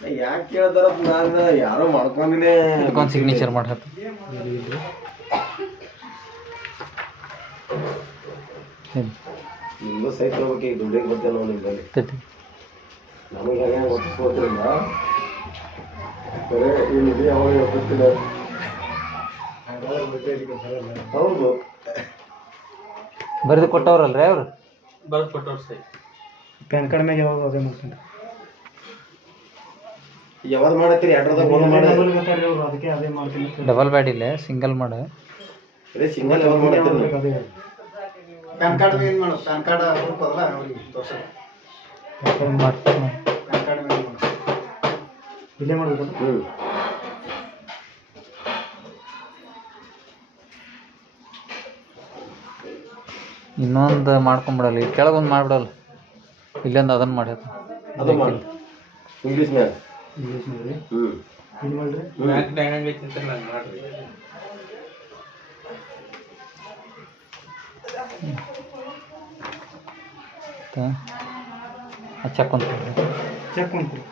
ಯಾಕೆ ಕೇಳ್ತಾರ ನಾನು ಯಾರೋ ಮಾಡ್ಕೊಂಡಿನೇ ಇದಕ್ಕೊಂದು ಸಿಗ್ನೇಚರ್ ಮಾಡತ್ತ ನಿಮ್ದು ಸೈಟ್ ಹೋಗ್ಬೇಕು ಈಗ ದುಡ್ಡಿಗೆ ಬರ್ತೇನೆ ನಾವು ನಿಮ್ಮಲ್ಲಿ ನಮಗೆ ಹೆಂಗೆ ಗೊತ್ತಿಲ್ಲ ಬರೇ ಇಲ್ಲಿ ಅವಾಗ ಗೊತ್ತಿಲ್ಲ ಹೌದು ಬರೆದು ಕೊಟ್ಟವ್ರಲ್ರಿ ಅವ್ರು ಬರೆದು ಕೊಟ್ಟವ್ರು ಸೈ ಪ್ಯಾನ್ ಕಾರ್ಡ್ ಮ್ಯಾಗ ಯಾವಾಗ ಅದೇ ಮಾಡ್ತೀನಿ ಯಾವ್ದು ಮಾಡತ್ತೀರಿ ಅಡ್ರದಾಗ ಒಂದು ಮಾಡಿ ಅದಕ್ಕೆ ಅದೇ ಮಾಡ್ತೀನಿ ಡಬಲ್ ಬ್ಯಾಡ್ ಇಲ್ಲ ಸಿಂಗಲ್ ಮಾಡ ಅದೇ ಸಿಂಗಲ್ ಯಾವ್ದು ಮಾಡತ್ತೀರಿ ಅದೇ ಪ್ಯಾನ್ ಕಾರ್ಡ್ ಏನು ಮಾಡೋದು ಪ್ಯಾನ್ ಕಾರ್ಡ್ ಹುಡುಕೋದಲ್ಲ ಅವ್ರಿಗೆ ತೋರ್ಸೋದು ಪ್ಯಾನ್ ಕಾರ್ಡ್ ಮೇಲೆ ಇಲ್ಲೇ ಮಾಡ್ಬೇಕಲ್ಲ ಇನ್ನೊಂದು ಮಾಡ್ಕೊಂಬಿಡಲ್ಲ ಇಲ್ಲಿ ಕೆಳಗೊಂದು ಮಾಡ್ಬಿಡಲ್ಲ ಇಲ್ಲೊಂದು ಅದನ್ನು ಮಾಡ್ಯಾರ ಅದು ಮಾಡಿ ಇಂಗ್ಲೀಷ್ ಮ್ಯಾಗ ಇಂಗ್ಲೀಷ್ ಮಾಡಿ ಹ್ಞೂ ಏನು ಮಾಡ್ರಿ ಬ್ಯಾಂಕ್ ಹೆಂಗೈತಿ ಅಂತ ನಾನು ಮಾಡ್ರಿ ಚೆಕ್ ಅಂತ ಚೆಕ್ ಮಾಡ್ತೀವಿ